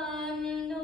one.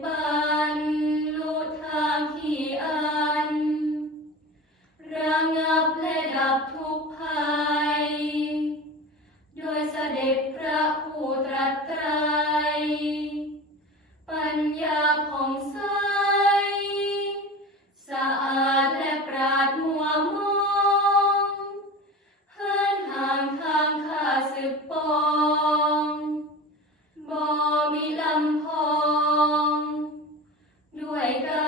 Bye. ด้